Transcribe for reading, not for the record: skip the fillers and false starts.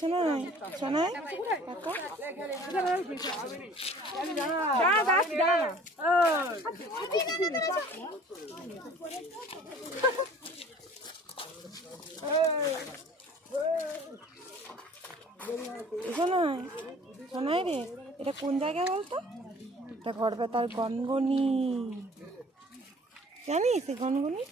শোনাই শোনাই শোনাই শোনাই রে, এটা কোন জায়গায় বলতো? এটা গড়বেতার গনগনি, জানিস এই গনগনি?